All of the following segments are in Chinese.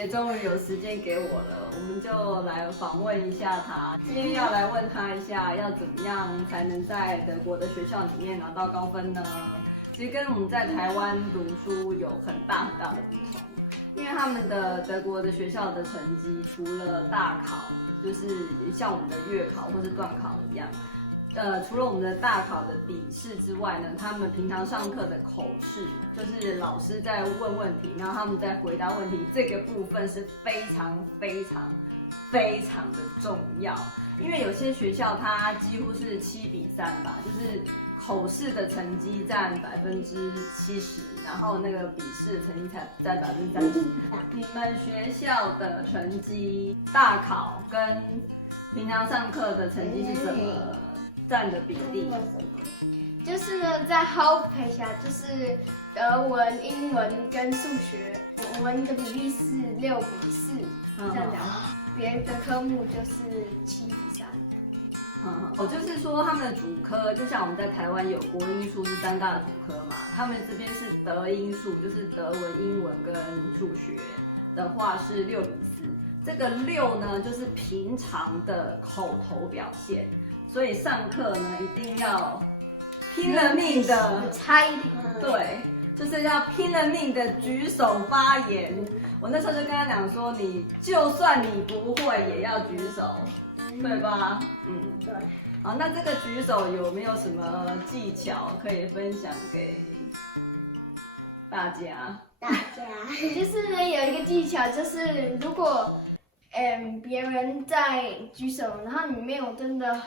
姐终于有时间给我了，我们就来访问一下她。今天要来问她一下，要怎么样才能在德国的学校里面拿到高分呢？其实跟我们在台湾读书有很大的不同，因为他们的德国的学校的成绩，除了大考，就是像我们的月考或是段考一样。除了我们的大考的笔试之外呢，他们平常上课的口试，就是老师在问问题，然后他们在回答问题，这个部分是非常的重要。因为有些学校它几乎是7:3吧，就是口试的成绩占70%，然后那个笔试的成绩才占30%。你们学校的成绩，大考跟平常上课的成绩是怎么占的比例？就是呢，在 Hauptfächer 就是德文、英文跟数学，我们的比例是6:4，这样讲吗？别的科目就是7:3。就是说他们的主科，就像我们在台湾有国英数是3大主科嘛，他们这边是德英数，就是德文、英文跟数学的话是6:4。这个6呢，就是平常的口头表现。所以上课呢，一定要拼了命的差一点，对，就是要拼了命的举手发言。我那时候就跟他讲说，你就算你不会，也要举手，对吧？对。好，那这个举手有没有什么技巧可以分享给大家？就是呢，有一个技巧，就是如果别人在举手，然后你没有真的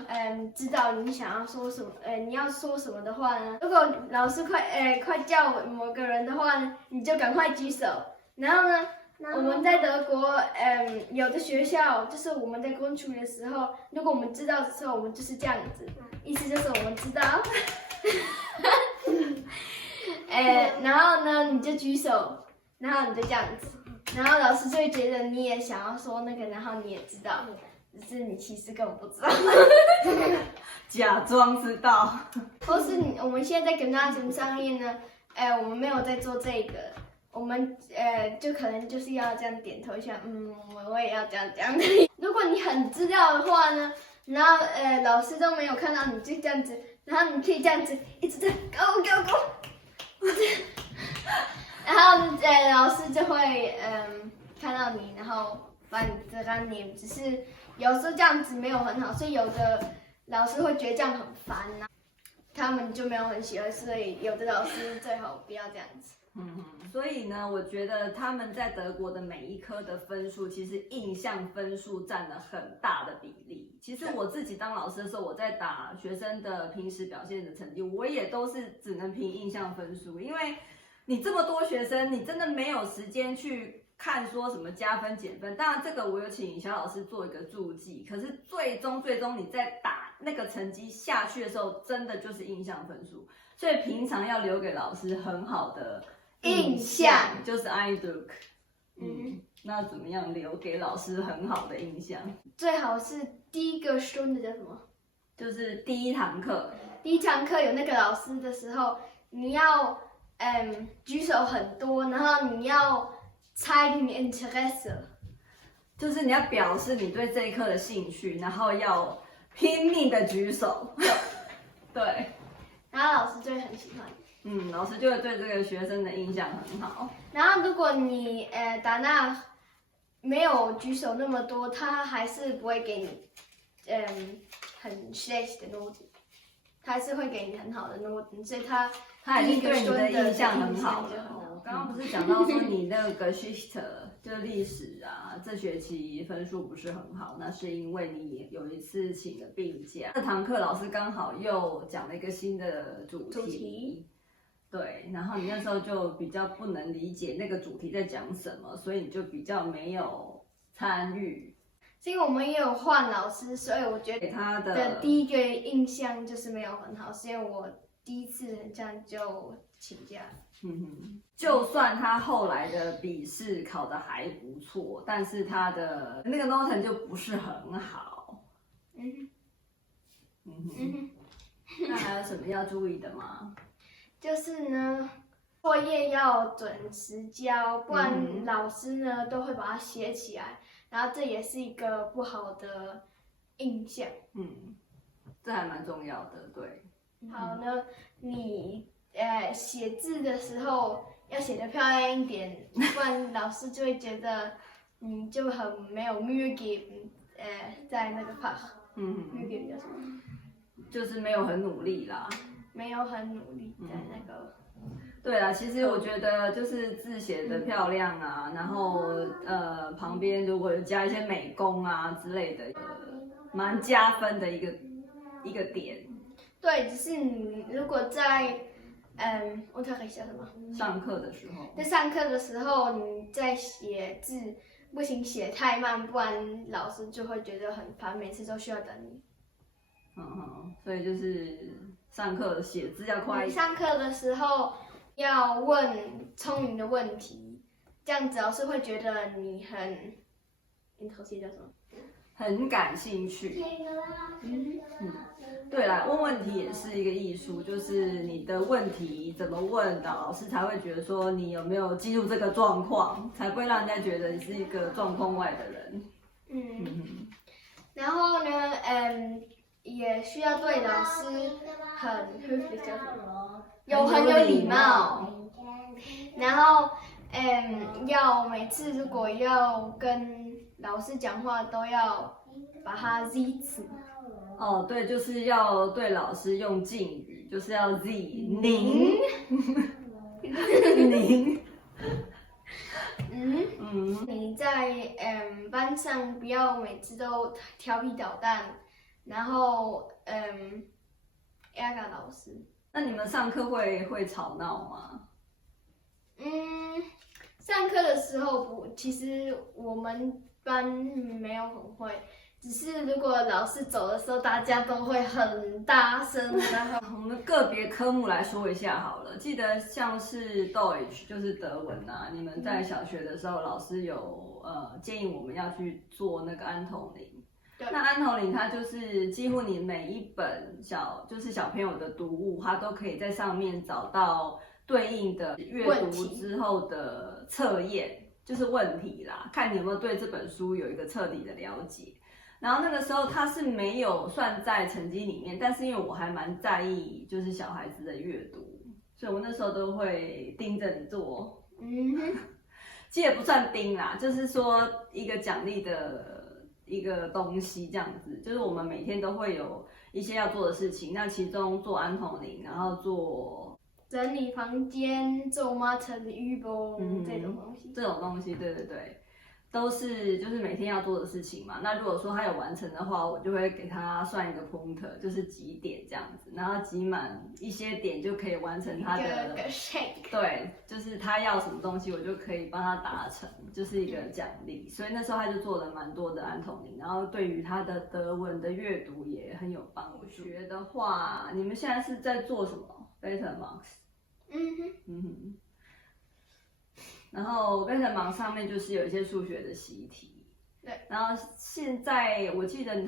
知道你想要说什么，你要说什么的话呢？如果老师快叫某个人的话呢，你就赶快举手。然后呢，我们在德国有的学校就是我们在公处的时候，如果我们知道的时候，我们就是这样子，意思就是我们知道。然后呢，你就举手，然后你就这样子。然后老师就会觉得你也想要说那个，然后你也知道，只是你其实根本不知道，假装知道。或是我们现在在 Gymnasium 上面呢，我们没有在做这个，我们就可能就是要这样点头一下，我也要这样讲。如果你很知道的话呢，然后老师都没有看到你就这样子，然后你可以这样子一直在 go。然后老师就会看到你，然后把你责让你。只是有时候这样子没有很好，所以有的老师会觉得这样很烦呐，他们就没有很喜欢，所以有的老师最好不要这样子。所以呢，我觉得他们在德国的每一科的分数，其实印象分数占了很大的比例。其实我自己当老师的时候，我在打学生的平时表现的成绩，我也都是只能凭印象分数，因为你这么多学生，你真的没有时间去看说什么加分减分。当然，这个我有请小老师做一个注记。可是最终你在打那个成绩下去的时候，真的就是印象分数。所以平常要留给老师很好的印象，就是 Eindruck。那怎么样留给老师很好的印象？最好是第一个 Stunde 叫什么？就是第一堂课。第一堂课有那个老师的时候，你要举手很多，然后你要zeigen Interesse，就是你要表示你对这一课的兴趣，然后要拼命的举手。对，然后老师就会很喜欢。老师就会对这个学生的印象很好。然后如果你打那没有举手那么多，他还是不会给你很 schlecht 的 note， 他还是会给你很好的 note， 所以他已经对你的印象很好了。我刚刚不是讲到说你那个 Geschichte 就历史啊，这学期分数不是很好，那是因为你有一次请了病假。这堂课老师刚好又讲了一个新的主题。对，然后你那时候就比较不能理解那个主题在讲什么，所以你就比较没有参与。是因为我们也有换老师，所以我觉得他的第一个印象就是没有很好，是因为我第一次这样就请假。就算他后来的笔试考得还不错，但是他的那个 note 就不是很好。那还有什么要注意的吗？就是呢，作业要准时交，不然嗯老师呢都会把它写起来，然后这也是一个不好的印象。这还蛮重要的，对。好呢，你写字的时候要写得漂亮一点，不然老师就会觉得你就很没有 mühe 在那个 mühe 叫什么？就是没有很努力啦。没有很努力在那个。对啦，其实我觉得就是字写的漂亮啊，然后旁边如果有加一些美工啊之类的，蛮加分的一个点。对，只是你如果在我可以写什么？上课的时候，在上课的时候你在写字，不行写太慢，不然老师就会觉得很烦，每次都需要等你。所以就是上课写字要快一点。你上课的时候要问聪明的问题，这样子老师会觉得你很，你头衔叫什么？很感兴趣。对啦，问问题也是一个艺术，就是你的问题怎么问的，老师才会觉得说你有没有进入这个状况，才不会让人家觉得你是一个状况外的人。然后呢，也需要对老师很很有礼貌，然后要每次如果要跟老师讲话都要把它 Z 字。哦，对，就是要对老师用敬语，就是要 Z 您您。你在班上不要每次都调皮捣蛋，然后压榨老师。那你们上课会吵闹吗？上课的时候不，其实我们班没有很会，只是如果老师走的时候，大家都会很大声，然后我们个别科目来说一下好了。记得像是 Deutsch 就是德文啊，你们在小学的时候，老师有建议我们要去做那个安统铃。那安统铃它就是几乎你每一本就是小朋友的读物，它都可以在上面找到对应的阅读之后的测验，就是问题啦，看你有没有对这本书有一个彻底的了解。然后那个时候它是没有算在成绩里面，但是因为我还蛮在意就是小孩子的阅读，所以我那时候都会盯着你做。其实也不算盯啦，就是说一个奖励的一个东西这样子，就是我们每天都会有一些要做的事情，那其中做安统铃，然后做整理房间、做Mathe-Übung这种东西。这种东西，对对对。都是就是每天要做的事情嘛。那如果说他有完成的话，我就会给他算一个 point， 就是几点这样子，然后集满一些点就可以完成他的。对，就是他要什么东西，我就可以帮他达成，就是一个奖励。所以那时候他就做了蛮多的安统铃，然后对于他的德文的阅读也很有帮助。学的话，你们现在是在做什么 ？Betamax。然后 Betamax 上面就是有一些数学的习题，对。然后现在我记得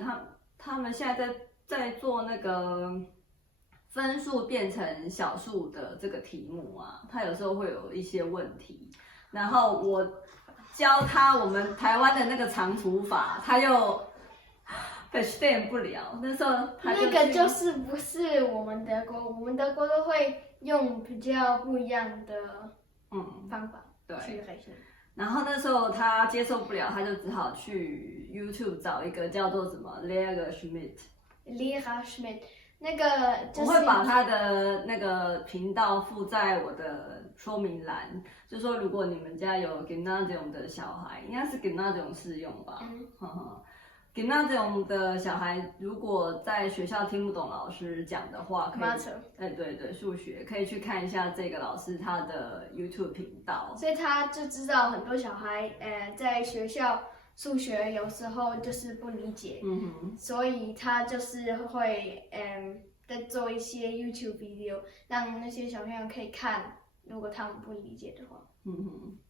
他们现在在做那个分数变成小数的这个题目啊，他有时候会有一些问题，然后我教他我们台湾的那个长除法，他又verstehen不了。那时候他那个就是不是我们德国都会用比较不一样的方法。对，然后那时候他接受不了，他就只好去 YouTube 找一个叫做什么 Lehrer Schmidt， 那个就是我会把他的那个频道附在我的说明栏，就说如果你们家有 Gymnasium 的小孩，应该是 Gymnasium 适用吧。Gymnasium 的小孩如果在学校听不懂老师讲的话，可以，对，数学可以去看一下这个老师他的 YouTube 频道。所以他就知道很多小孩，在学校数学有时候就是不理解，所以他就是会，在做一些 YouTube video， 让那些小朋友可以看，如果他们不理解的话。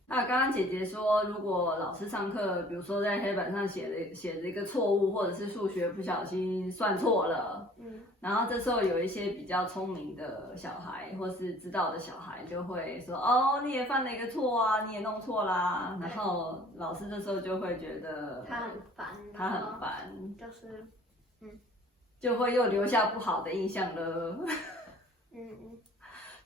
那刚刚姐姐说，如果老师上课，比如说在黑板上写了一个错误，或者是数学不小心算错了，然后这时候有一些比较聪明的小孩，或是知道的小孩，就会说，哦，你也犯了一个错啊，你也弄错啦，然后老师这时候就会觉得他很烦，他很烦，就是就会又留下不好的印象了。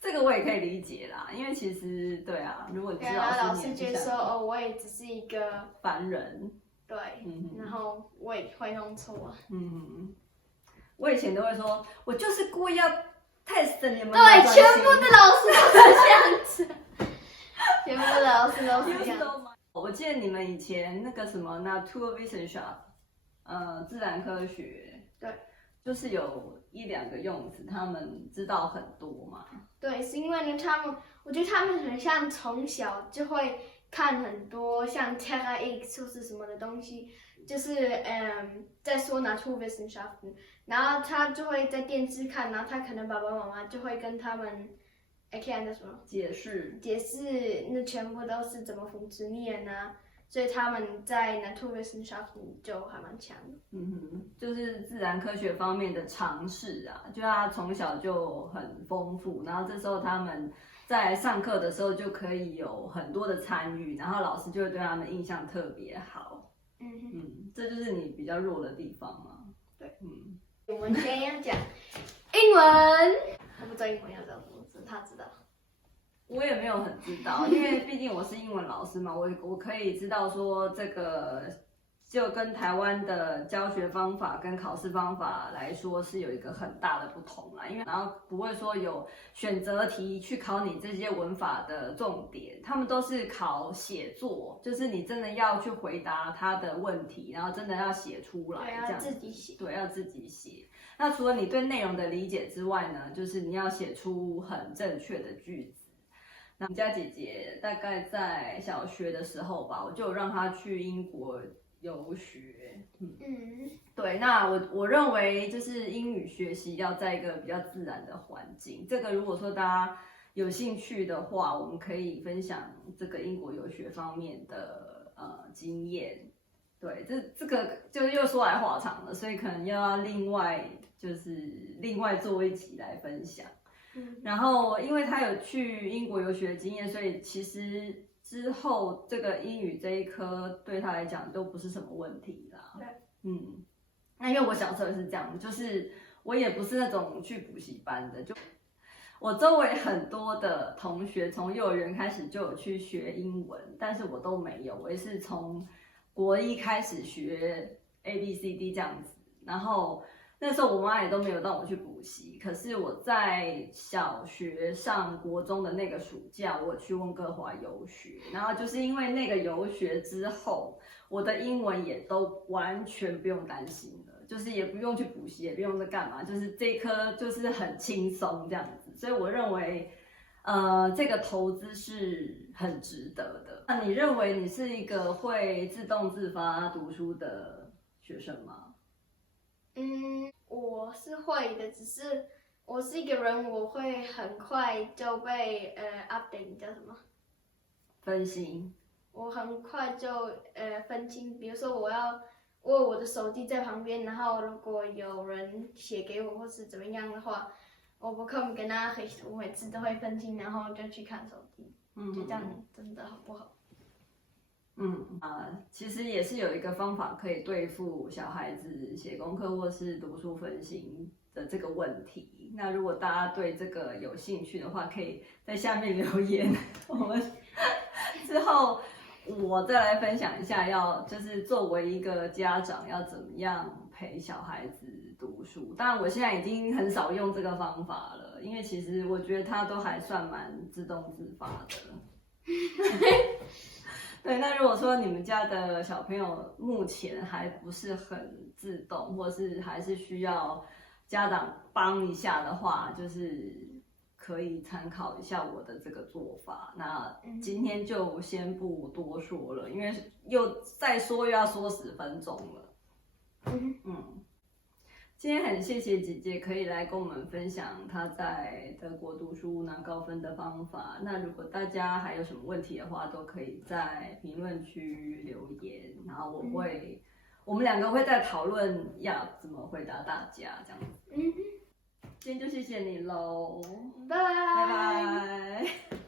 这个我也可以理解啦，因为其实对啊，如果你知道老师就说哦，我也只是一个凡人，对，然后我也会弄错。我以前都会说，我就是故意要 test 你们。对，全部的老师都是这样子，全部的老师都是这样。我记得你们以前那个什么 Naturwissenschaft， 自然科学，对，就是有1-2个用词，他们知道很多嘛。对，是因为呢，我觉得他们很像从小就会看很多像 Terra X 或是什么的东西，就是在说 Naturwissenschaften， 然后他就会在电视看，然后他可能爸爸妈妈就会跟他们看那什么解释，那全部都是怎么funktionieren啊。所以他们在 Naturwissenschaften 就还蛮强的。就是自然科学方面的常识啊，就他从小就很丰富，然后这时候他们在上课的时候就可以有很多的参与，然后老师就会对他们印象特别好。这就是你比较弱的地方嘛。对，我们今天要讲英文，我不知道英文要讲什么字，他知道。我也没有很知道，因为毕竟我是英文老师嘛，我可以知道说这个就跟台湾的教学方法跟考试方法来说是有一个很大的不同啦，因为然后不会说有选择题去考你这些文法的重点，他们都是考写作，就是你真的要去回答他的问题，然后真的要写出来，对，要自己写，对，要自己写。那除了你对内容的理解之外呢，就是你要写出很正确的句子。那我们家姐姐大概在小学的时候吧，我就让她去英国游学。对，那我认为就是英语学习要在一个比较自然的环境。这个如果说大家有兴趣的话，我们可以分享这个英国游学方面的经验。对，这个就又说来话长了，所以可能要另外做一集来分享。然后，因为他有去英国游学的经验，所以其实之后这个英语这一科对他来讲都不是什么问题啦。对，那因为我小时候也是这样，就是我也不是那种去补习班的，就我周围很多的同学从幼儿园开始就有去学英文，但是我都没有，我也是从国1开始学 ABCD 这样子，然后。那时候我妈也都没有让我去补习，可是我在小学上国中的那个暑假，我去温哥华游学，然后就是因为那个游学之后，我的英文也都完全不用担心了，就是也不用去补习，也不用在干嘛，就是这一科就是很轻松这样子，所以我认为，这个投资是很值得的。那你认为你是一个会自动自发读书的学生吗？我是会的，只是我是一个人，我会很快就被update 叫什么？分心。我很快就分心，比如说我有我的手机在旁边，然后如果有人写给我或是怎么样的话，我不可能跟他我每次都会分心，然后就去看手机，就这样真的好不好？其实也是有一个方法可以对付小孩子写功课或是读书分心的这个问题。那如果大家对这个有兴趣的话，可以在下面留言，我们之后我再来分享一下，就是作为一个家长要怎么样陪小孩子读书。当然，我现在已经很少用这个方法了，因为其实我觉得它都还算蛮自动自发的。对，那如果说你们家的小朋友目前还不是很自动，或是还是需要家长帮一下的话，就是可以参考一下我的这个做法。那今天就先不多说了，因为再说又要说10分钟了。今天很谢谢姐姐可以来跟我们分享她在德国读书拿高分的方法。那如果大家还有什么问题的话，都可以在评论区留言，然后我们两个会再讨论要怎么回答大家这样子。今天就谢谢你喽，拜拜拜。